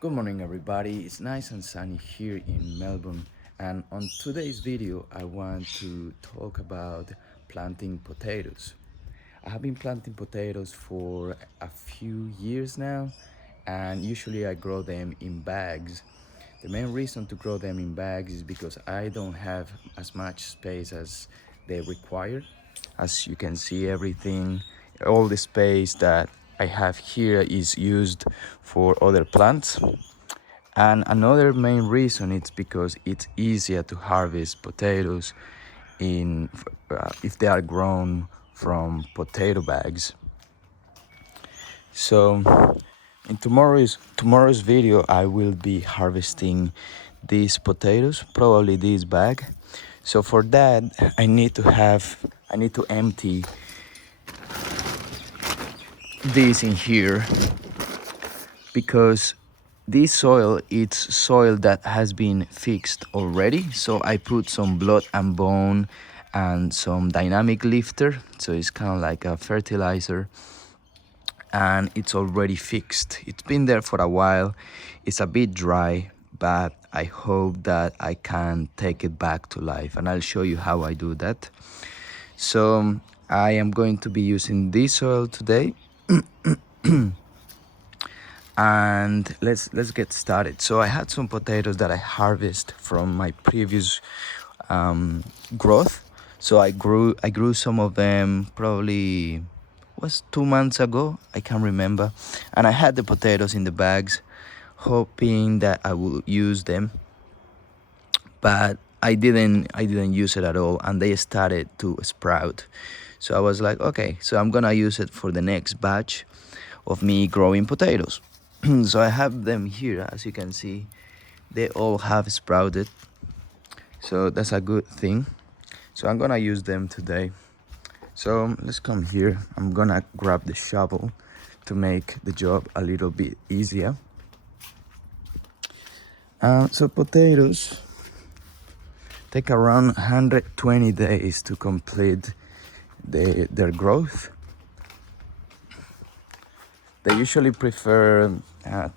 Good morning everybody, it's nice and sunny here in Melbourne, and on today's video I want to talk about planting potatoes. I have been planting potatoes for a few years now, and usually I grow them in bags. The main reason to grow them in bags is because I don't have as much space as they require. As you can see, everything, all the space that I have here is used for other plants. And another main reason is because it's easier to harvest potatoes in if they are grown from potato bags. So in tomorrow's video I will be harvesting these potatoes, probably this bag. So for that I need to empty this in here, because this soil, it's soil that has been fixed already. So I put some blood and bone and some dynamic lifter, so it's kind of like a fertilizer, and it's already fixed. It's been there for a while. It's a bit dry, but I hope that I can take it back to life, and I'll show you how I do that. So I am going to be using this soil today. And let's get started. So I had some potatoes that I harvested from my previous growth. So I grew some of them, probably was 2 months ago, I can't remember, and I had the potatoes in the bags hoping that I would use them, but I didn't use it at all, and they started to sprout. So I was like, okay, so I'm gonna use it for the next batch of me growing potatoes. So I have them here, as you can see, they all have sprouted, so that's a good thing. So I'm gonna use them today. So let's come here. I'm gonna grab the shovel to make the job a little bit easier. So potatoes take around 120 days to complete their growth. They usually prefer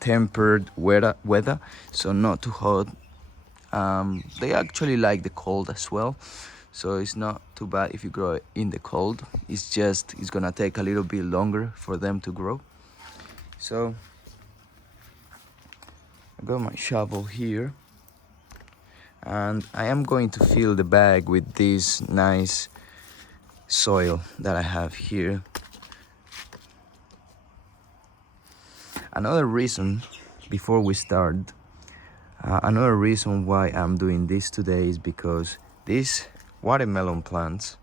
tempered weather, so not too hot. They actually like the cold as well, so it's not too bad if you grow it in the cold. It's gonna take a little bit longer for them to grow. So I got my shovel here, and I am going to fill the bag with this nice soil that I have here. Another reason, before we start, another reason why I'm doing this today is because these watermelon plants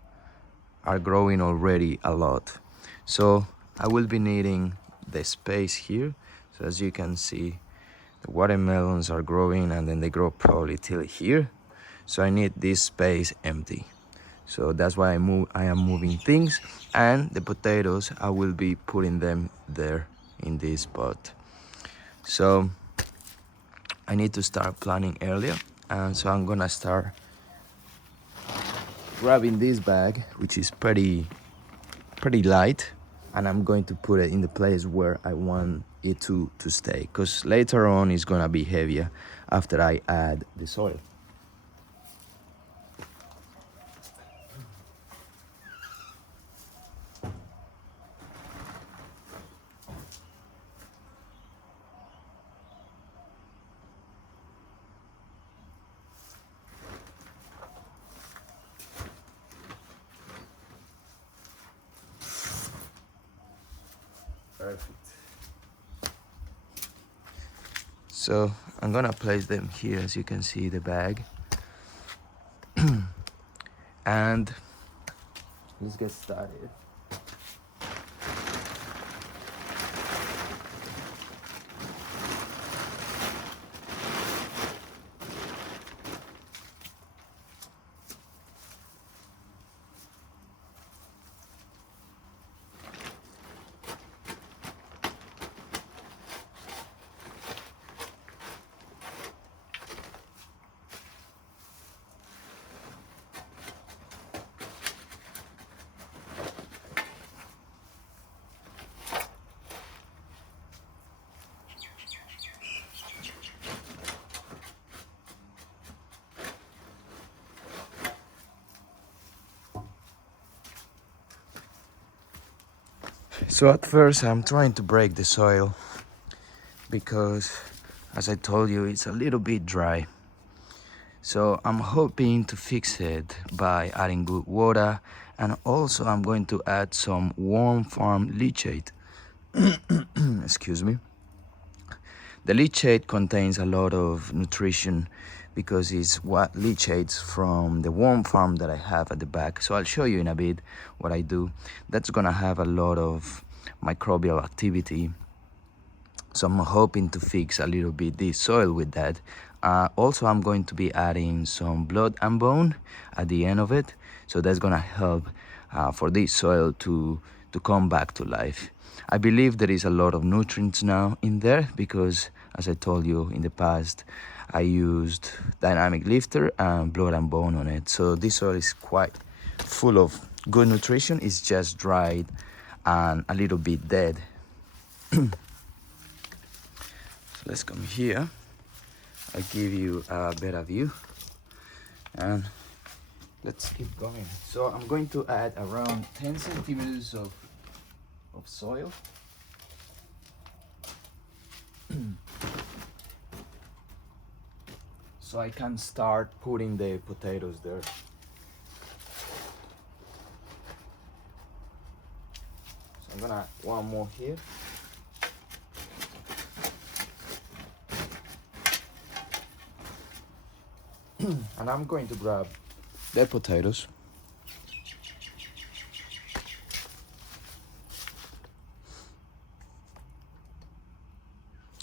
are growing already a lot. So I will be needing the space here. So as you can see, the watermelons are growing, and then they grow probably till here. So I need this space empty. So that's why I am moving things, and the potatoes, I will be putting them there in this spot. So I need to start planning earlier, and so I'm gonna start grabbing this bag, which is pretty light, and I'm going to put it in the place where I want it to stay, because later on it's gonna be heavier after I add the soil. Perfect. So I'm gonna place them here, as you can see, the bag. And let's get started. So at first I'm trying to break the soil because, as I told you, it's a little bit dry. So I'm hoping to fix it by adding good water, and also I'm going to add some warm farm leachate. Excuse me. The leachate contains a lot of nutrition because it's what leachates from the worm farm that I have at the back. So I'll show you in a bit what I do. That's gonna have a lot of microbial activity. So I'm hoping to fix a little bit this soil with that. Also, I'm going to be adding some blood and bone at the end of it. So that's gonna help for this soil to come back to life. I believe there is a lot of nutrients now in there because, as I told you in the past, I used dynamic lifter and blood and bone on it. So this soil is quite full of good nutrition. It's just dried and a little bit dead. So let's come here. I'll give you a better view and let's keep going. So I'm going to add around 10 centimeters of soil. So I can start putting the potatoes there. So I'm gonna add one more here. And I'm going to grab the potatoes.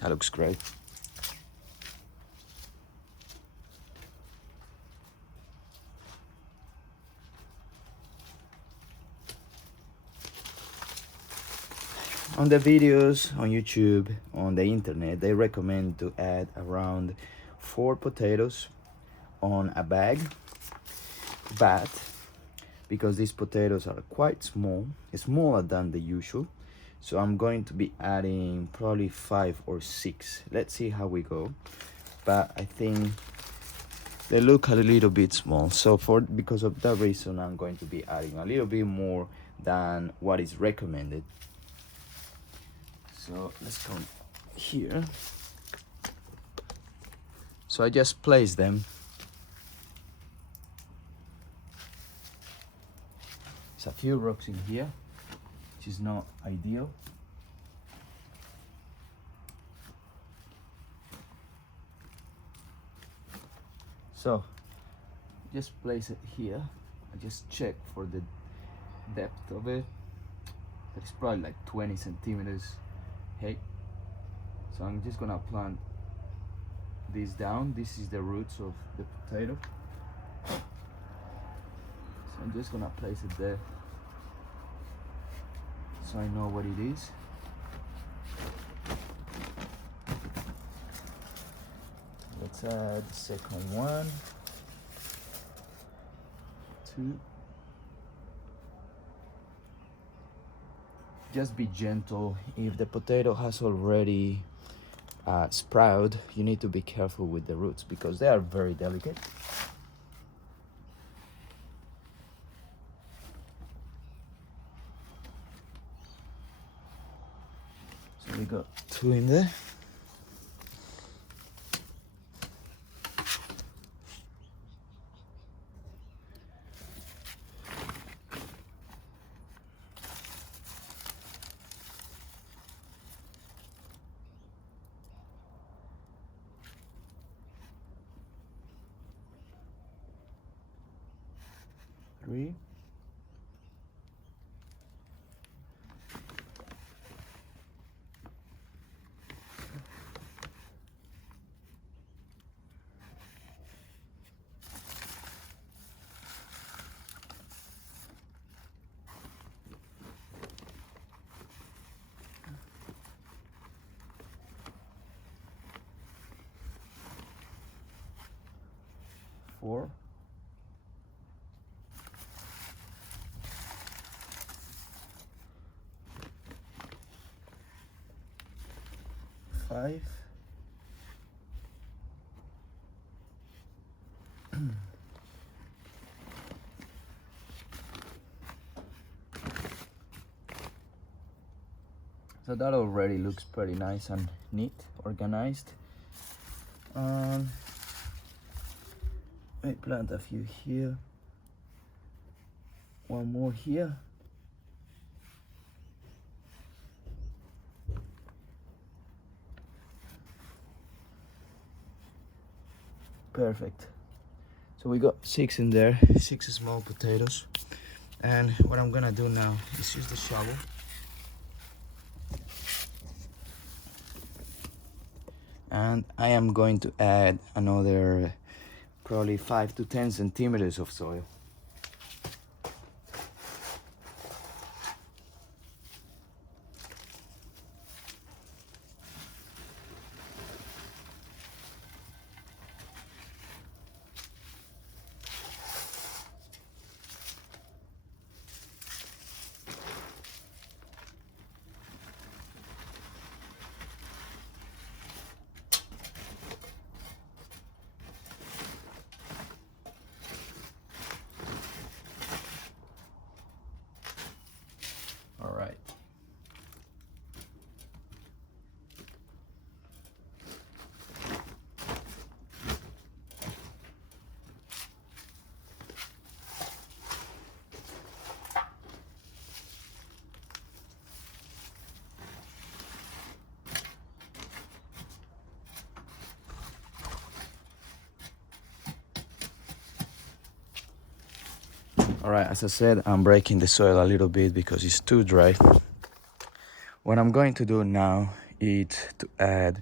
That looks great. On the videos on YouTube, on the internet, they recommend to add around 4 potatoes on a bag, but because these potatoes are quite small, smaller than the usual, so I'm going to be adding probably 5 or 6. Let's see how we go, but I think they look a little bit small, so because of that reason I'm going to be adding a little bit more than what is recommended. So let's come here. So I just place them. There's a few rocks in here, which is not ideal. So just place it here. I just check for the depth of it. It's probably like 20 centimeters. Hey, so I'm just gonna plant this down. This is the roots of the potato. So I'm just gonna place it there so I know what it is. Let's add the second one, 2. Just be gentle. If the potato has already sprout, you need to be careful with the roots because they are very delicate. So we got 2 in there. Three. 4. 5. So that already looks pretty nice and neat, organized. I plant a few here, one more here. Perfect. So we got 6 in there, 6 small potatoes. And what I'm gonna do now is use the shovel and I am going to add another probably 5 to 10 centimeters of soil. All right. All right, as I said, I'm breaking the soil a little bit because it's too dry. What I'm going to do now is to add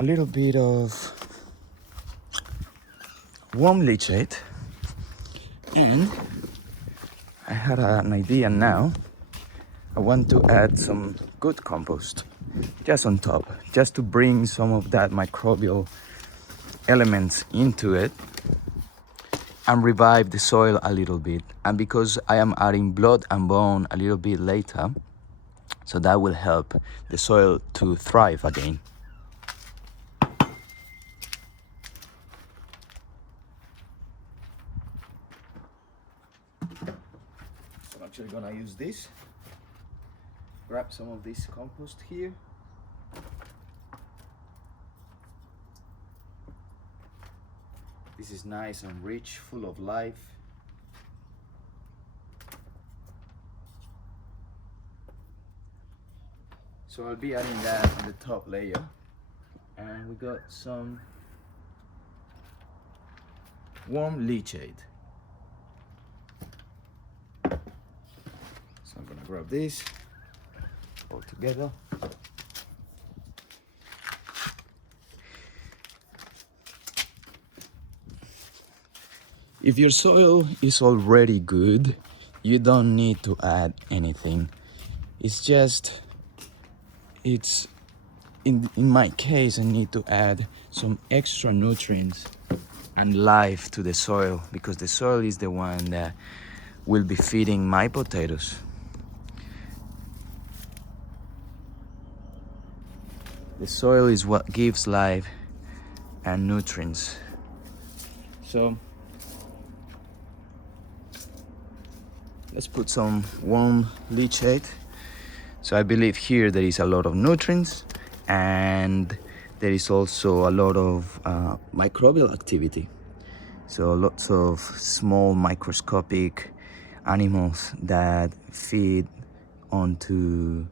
a little bit of warm leachate, and I had an idea now. I want to add some good compost just on top, just to bring some of that microbial elements into it and revive the soil a little bit. And because I am adding blood and bone a little bit later, so that will help the soil to thrive again. I'm actually gonna use this. Grab some of this compost here. This is nice and rich, full of life. So I'll be adding that on the top layer. And we got some warm leachate. So I'm gonna grab this all together. If your soil is already good, you don't need to add anything. It's in my case, I need to add some extra nutrients and life to the soil, because the soil is the one that will be feeding my potatoes. The soil is what gives life and nutrients. So let's put some warm leachate. So I believe here there is a lot of nutrients, and there is also a lot of microbial activity. So lots of small microscopic animals that feed onto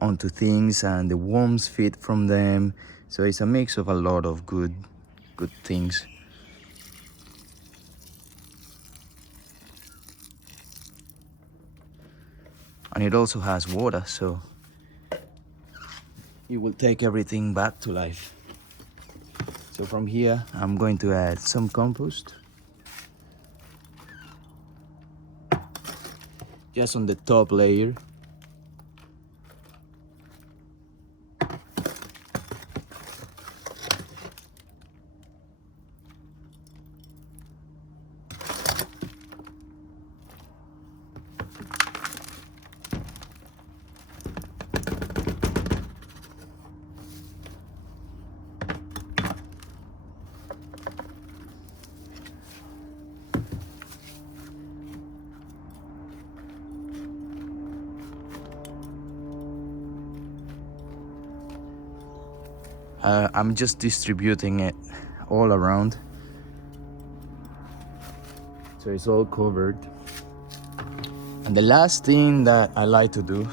things, and the worms feed from them. So it's a mix of a lot of good things. And it also has water, so it will take everything back to life. So from here, I'm going to add some compost. Just on the top layer. I'm just distributing it all around, so it's all covered. And the last thing that I like to do,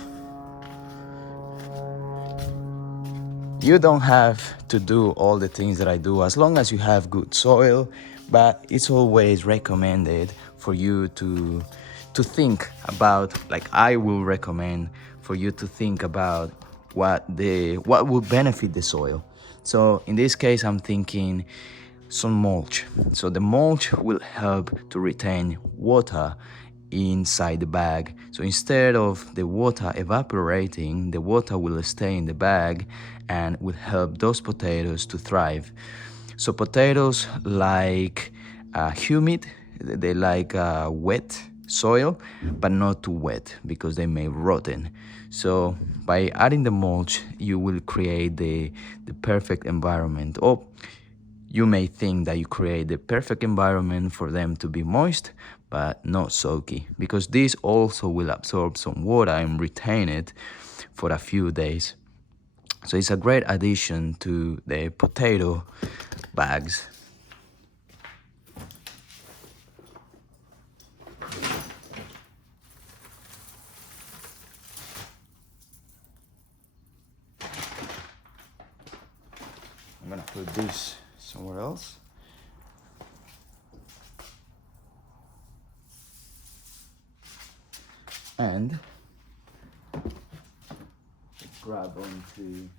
you don't have to do all the things that I do as long as you have good soil, but it's always recommended for you to think about, like I will recommend for you to think about what will benefit the soil. So in this case, I'm thinking some mulch. So the mulch will help to retain water inside the bag. So instead of the water evaporating, the water will stay in the bag and will help those potatoes to thrive. So potatoes like humid, they like wet soil, but not too wet because they may rotten. So by adding the mulch, you will create the perfect environment. Or you may think that you create the perfect environment for them to be moist, but not soaky, because this also will absorb some water and retain it for a few days. So it's a great addition to the potato bags. I'm gonna put this somewhere else. And grab onto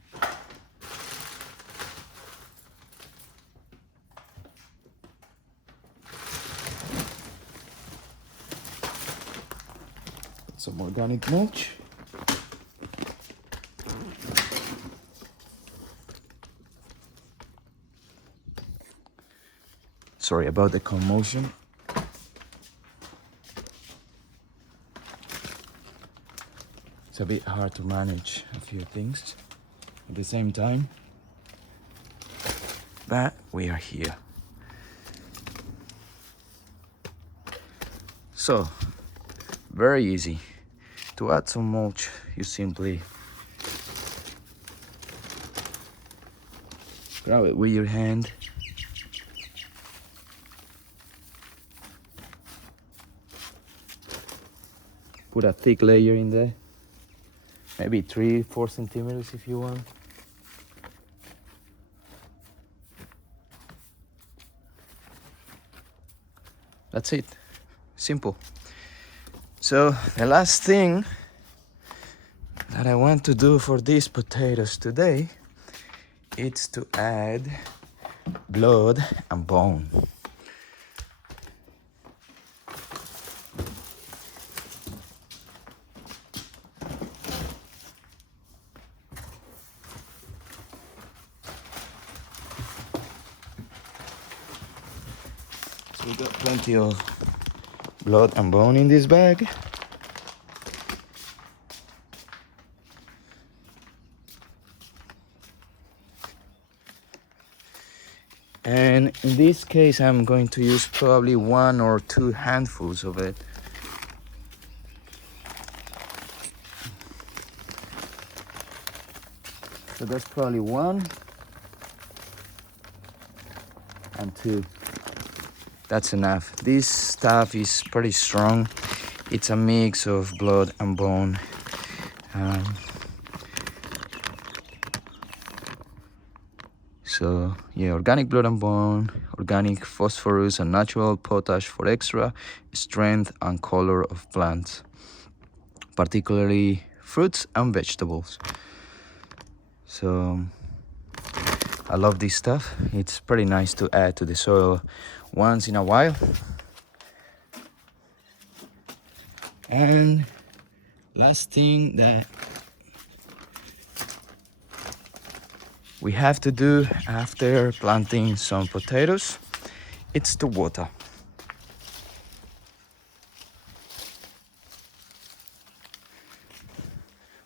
some organic mulch. Sorry about the commotion. It's a bit hard to manage a few things at the same time, but we are here. So, very easy. To add some mulch, you simply grab it with your hand, put a thick layer in there, maybe 3-4 centimeters if you want. That's it. Simple. So the last thing that I want to do for these potatoes today is to add blood and bone. So we got plenty of blood and bone in this bag. And in this case, I'm going to use probably 1 or 2 handfuls of it. So that's probably 1 and 2. That's enough. This stuff is pretty strong. It's a mix of blood and bone. So yeah, organic blood and bone, organic phosphorus and natural potash for extra strength and color of plants, particularly fruits and vegetables. So I love this stuff. It's pretty nice to add to the soil once in a while. And last thing that we have to do after planting some potatoes, it's to water.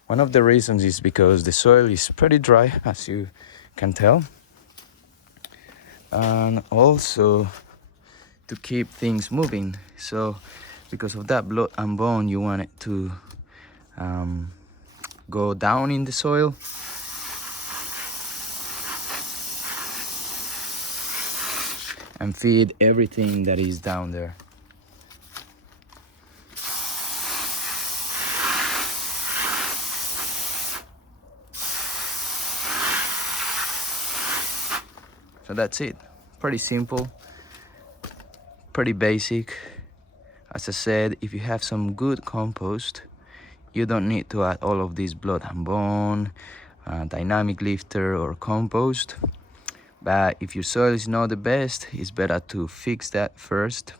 One of the reasons is because the soil is pretty dry, as you can tell, and also to keep things moving. So because of that blood and bone, you want it to go down in the soil. and feed everything that is down there. So that's it. Pretty simple, pretty basic. As I said, if you have some good compost, you don't need to add all of this blood and bone, dynamic lifter or compost. But if your soil is not the best, it's better to fix that first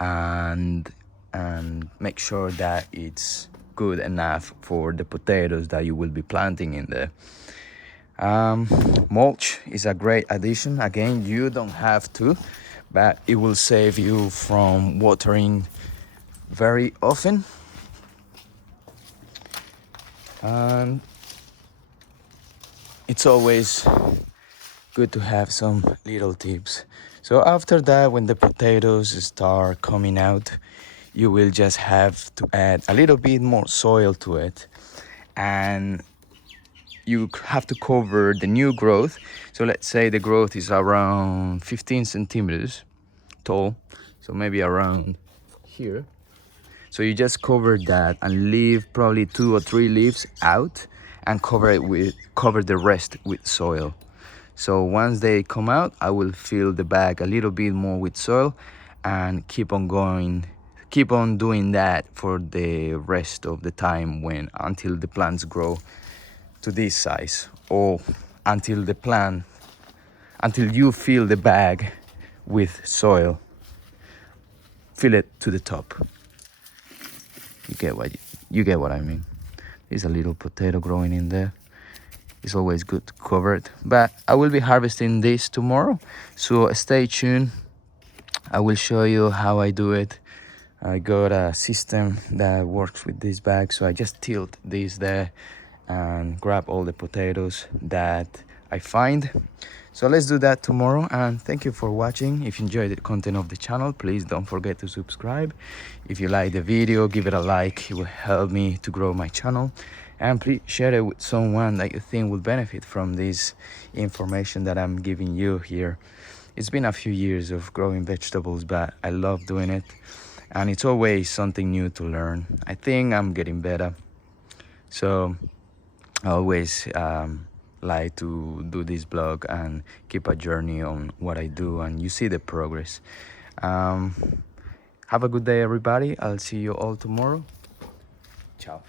and make sure that it's good enough for the potatoes that you will be planting in there. Mulch is a great addition. Again, you don't have to, but it will save you from watering very often. And it's always good to have some little tips. So after that, when the potatoes start coming out, you will just have to add a little bit more soil to it, and you have to cover the new growth. So let's say the growth is around 15 centimeters tall, so maybe around here. So you just cover that and leave probably 2 or 3 leaves out and cover the rest with soil. So once they come out, I will fill the bag a little bit more with soil and keep on doing that for the rest of the time until the plants grow to this size, or until you fill the bag with soil. Fill it to the top. You get what I mean. There's a little potato growing in there. It's always good to cover it. But I will be harvesting this tomorrow, so stay tuned. I will show you how I do it. I got a system that works with this bag, so I just tilt this there and grab all the potatoes that I find. So let's do that tomorrow, and thank you for watching. If you enjoyed the content of the channel, please don't forget to subscribe. If you like the video, give it a like. It will help me to grow my channel, and please share it with someone that you think will benefit from this information that I'm giving you here. It's been a few years of growing vegetables, but I love doing it, and it's always something new to learn. I think I'm getting better, so I always like to do this blog and keep a journey on what I do, and you see the progress. Have a good day, everybody. I'll see you all tomorrow. Ciao.